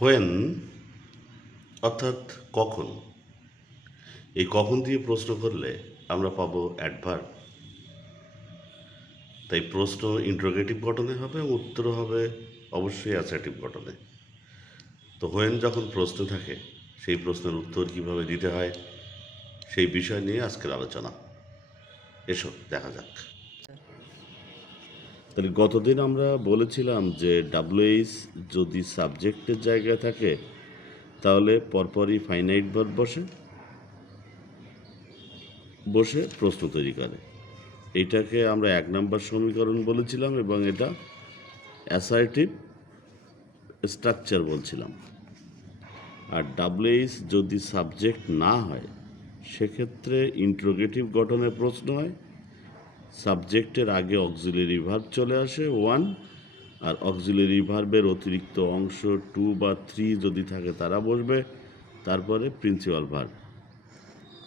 When অর্থাৎ কখন? এই কখন দিয়ে প্রশ্ন করলে আমরা পাবো অ্যাডভার্ব তাই প্রশ্ন ইন্ট্রোগেটিভ গঠনে হবে, উত্তর হবে অবশ্যই অ্যাসার্টিভ গঠনে। তো হোয়েন যখন প্রশ্ন থাকে, সেই প্রশ্নের উত্তর কীভাবে দিতে হয়, সেই বিষয় নিয়ে আজকের আলোচনা। এসো, দেখা যাক। তাহলে গতদিন আমরা বলেছিলাম যে ডাব্লিউএইচ যদি সাবজেক্টের জায়গায় থাকে, তাহলে পরপরই ফাইনাইট ভার্ব বসে বসে প্রশ্ন তৈরি করে। এটাকে আমরা এক নম্বর সমীকরণ বলেছিলাম এবং এটা অ্যাসার্টিভ স্ট্রাকচার বলছিলাম। আর ডাব্লিউএইচ যদি সাবজেক্ট না হয়, সেক্ষেত্রে ইন্ট্রোগেটিভ গঠনের প্রশ্ন হয় সাবজেক্টের আগে অক্সিলারি ভার্ব চলে আসে ওয়ান, আর অক্সিলারি ভার্বের অতিরিক্ত অংশ টু বা থ্রি যদি থাকে তারা বসবে, তারপরে প্রিন্সিপাল ভার্ব।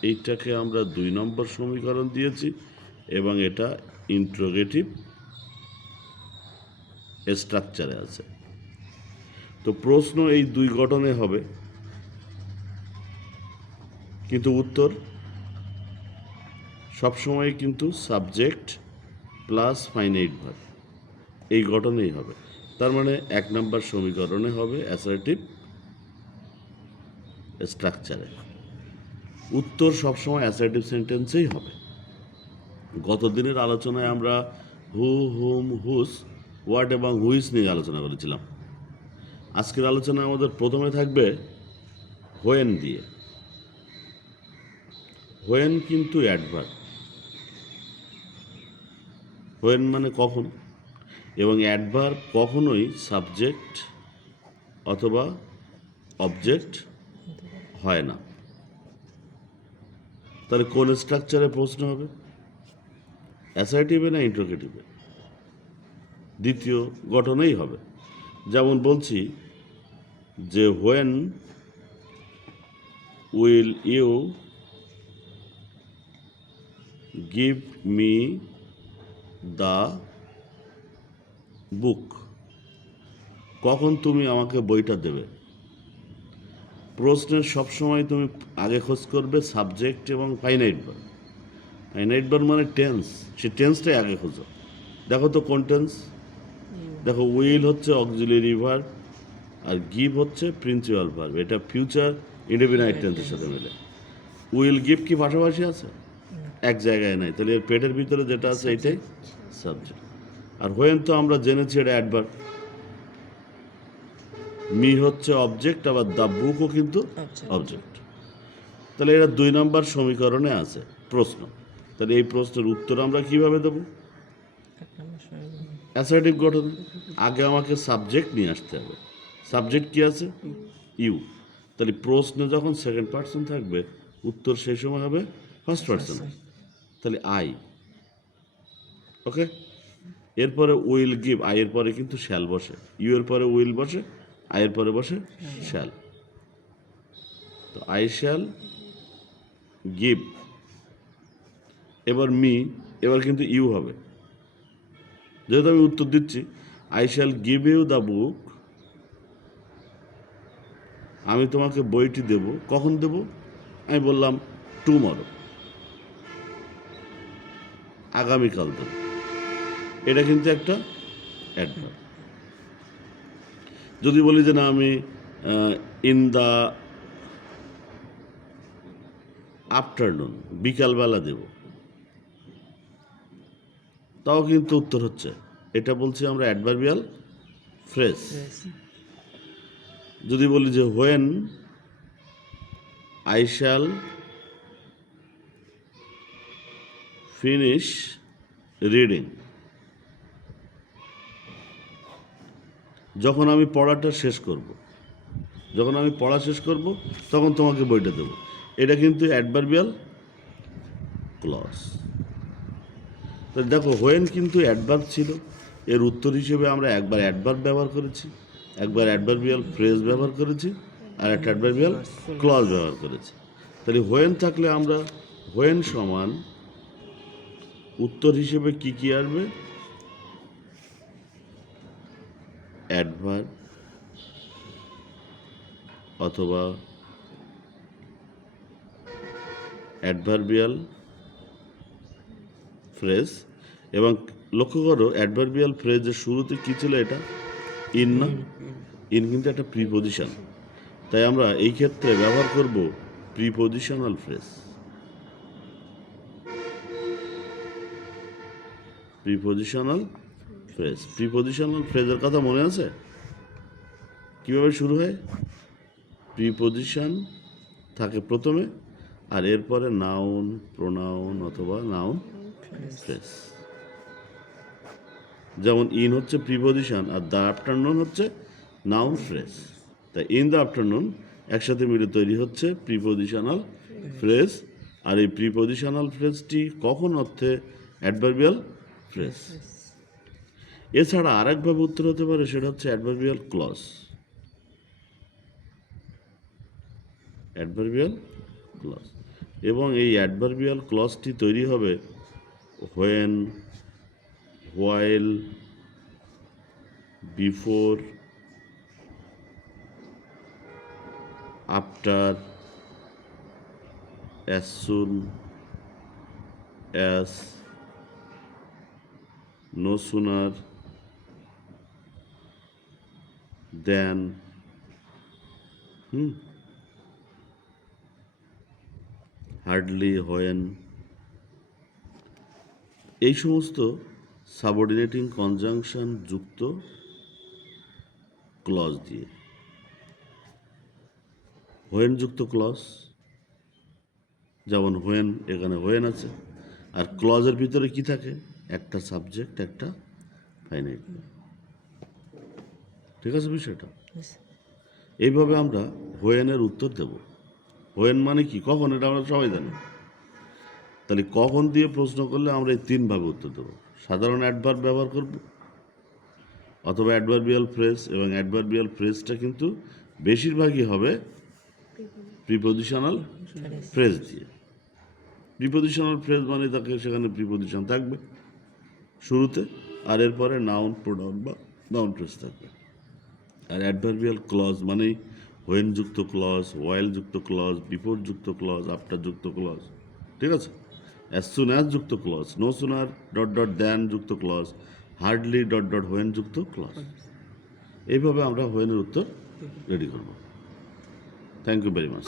এইটাকে আমরা দুই নম্বর সমীকরণ দিয়েছি, এবং এটা ইন্ট্রোগেটিভ স্ট্রাকচারে আছে। তো প্রশ্ন এই দুই গঠনে হবে, কিন্তু উত্তর সবসময় কিন্তু সাবজেক্ট প্লাস ফাইনাইট ভার্ব এই গঠনেই হবে। তার মানে এক নম্বর সমীকরণে হবে অ্যাসার্টিভ স্ট্রাকচারে উত্তর সবসময় অ্যাসার্টিভ সেন্টেন্সেই হবে। গত দিনের আলোচনায় আমরা হু হুম হুস হোয়াট এবং হুইস নিয়ে আলোচনা করেছিলাম। আজকের আলোচনায় আমাদের প্রথমে থাকবে হোয়েন দিয়ে। হোয়েন কিন্তু অ্যাডভার্ব হোয়েন মানে কখন? এবং অ্যাডভার্ব কখনোই সাবজেক্ট অথবা অবজেক্ট হয় না। তাহলে কোন স্ট্রাকচারে প্রশ্ন হবে? অ্যাসার্টিভে না ইন্ট্রোগেটিভে দ্বিতীয় গঠনেই হবে। যেমন বলছি যে when will you give me the book. কখন তুমি আমাকে বইটা দেবে? প্রশ্নের সবসময় তুমি আগে খোঁজ করবে সাবজেক্ট এবং ফাইনাইট বার। ফাইনাইট বার মানে টেন্স। সে টেন্সটাই আগে খোঁজো। দেখো তো কোন টেন্স? দেখো, উইল হচ্ছে অক্সিলারি ভার্ব আর গিভ হচ্ছে প্রিন্সিপাল ভার্ব। এটা ফিউচার, ইন্ডিপেন্ডেন্ট টেন্সের সাথে মেলে। উইল, গিভ কি পাশাপাশি আছে? এক জায়গায় নাই। তাহলে এর পেটের ভিতরে যেটা আছে এটাই সাবজেক্ট আর হোয়েন তো আমরা জেনেছি এটা অ্যাডভার্ব মি হচ্ছে অবজেক্ট আবার দ্য বুকও কিন্তু অবজেক্ট তাহলে এটা দুই নম্বর সমীকরণে আছে প্রশ্ন। তাহলে এই প্রশ্নের উত্তর আমরা কীভাবে দেবো? অ্যাসার্টিভ গঠন। আগে আমাকে সাবজেক্ট নিয়ে আসতে হবে। সাবজেক্ট কি আছে? ইউ তাহলে প্রশ্নে যখন সেকেন্ড পার্সন থাকবে উত্তর সেই সময় হবে ফার্স্ট পার্সন তাহলে আই ওকে এরপরে উইল গিভ আই এর পরে কিন্তু শ্যাল বসে। ইউ এর পরে উইল বসে আই এর পরে বসে শ্যাল তো আই শ্যাল গিভ এবার মি এবার কিন্তু ইউ হবে। যেহেতু আমি উত্তর দিচ্ছি I shall give you the book আমি তোমাকে বইটি দেব। কখন দেব? আমি বললাম টুমরো আগামীকাল দেব এটা কিন্তু একটা অ্যাডভার্ব যদি বলি যে না আমি ইন দ্য আফটারনুন বিকালবেলা দেব। তাও কিন্তু উত্তর হচ্ছে। এটা বলছি আমরা অ্যাডভার্বিয়াল ফ্রেশ যদি বলি যে when I shall finish reading যখন আমি পড়াটা শেষ করব, যখন আমি পড়া শেষ করব, তখন তোমাকে বইটা দেবো। এটা কিন্তু অ্যাডভার্বিয়াল ক্লস তো দেখো হোয়েন কিন্তু অ্যাডভার্ব ছিল, এর উত্তর হিসেবে আমরা একবার অ্যাডভার্ব ব্যবহার করেছি, একবার অ্যাডভার্বিয়াল ফ্রেজ ব্যবহার করেছি, আর একটা অ্যাডভার্বিয়াল ক্লজ ব্যবহার করেছি। তাহলে হোয়েন থাকলে আমরা হোয়েন সমান উত্তর হিসেবে কি কি আসবে? অ্যাডভার্ব অথবা অ্যাডভার্বিয়াল ফ্রেজ এবং লক্ষ্য করো অ্যাডভার্বিয়াল ফ্রেজের শুরুতে কী ছিল এটা? ইন না? ইন কিন্তু একটা প্রিপোজিশন তাই আমরা এই ক্ষেত্রে ব্যবহার করব prepositional phrase prepositional phrase prepositional ফ্রেজের কথা মনে আছে? কীভাবে শুরু হয়? প্রিপোজিশন থাকে প্রথমে আর এরপরে নাউন প্রোনাউন অথবা নাউন ফ্রেজ যেমন ইন হচ্ছে প্রিপোজিশন আর দ্য আফটারনুন হচ্ছে নাউন ফ্রেজ তাই ইন দ্য আফটারনুন একসাথে মিলে তৈরি হচ্ছে প্রিপোজিশনাল ফ্রেজ আর এই প্রিপোজিশনাল ফ্রেজটি কখন অর্থে অ্যাডভার্বিয়াল ফ্রেজ এছাড়া আর আরেকভাবে উত্তর হতে পারে সেটা হচ্ছে অ্যাডভার্বিয়াল ক্লজ অ্যাডভার্বিয়াল ক্লজ এবং এই অ্যাডভার্বিয়াল ক্লজটি তৈরি হবে when while before after soon, as no sooner than hmm, hardly when এই সমস্ত সাবঅর্ডিনেটিং কনজাংশন যুক্ত ক্লজ দিয়ে। হোয়েন যুক্ত ক্লজ যেমন হোয়েন এখানে হোয়েন আছে আর ক্লজের ভিতরে কি থাকে? একটা সাবজেক্ট একটা ফাইনাইট ঠিক আছে বিষয়টা? এইভাবে আমরা হোয়েনের উত্তর দেব। হোয়েন মানে কি? কখন? এটা আমরা সবাই জানি। তাহলে কখন দিয়ে প্রশ্ন করলে আমরা এই তিন ভাবে উত্তর দেবো? সাধারণ অ্যাডভার্ব ব্যবহার করব? অথবা অ্যাডভার্বিয়াল ফ্রেজ এবং অ্যাডভার্বিয়াল ফ্রেজটা কিন্তু বেশিরভাগই হবে প্রিপোজিশনাল ফ্রেজ দিয়ে। প্রিপোজিশনাল ফ্রেজ মানে তাকে সেখানে প্রিপোজিশন থাকবে। শুরুতে আর এরপরে নাউন প্রোনাউন বা নাউন ফ্রেজ থাকবে। আর অ্যাডভার্বিয়াল ক্লজ মানেই হোয়েন যুক্ত ক্লজ ওয়াইল যুক্ত ক্লজ বিফোর যুক্ত ক্লজ আফটার যুক্ত ক্লজ ঠিক আছে? অ্যাজ সুন অ্যাজ যুক্ত clause no sooner dot dot than যুক্ত clause hardly dot dot when যুক্ত ক্লজ এইভাবে আমরা হোয়েনের উত্তর রেডি করব। Thank you very much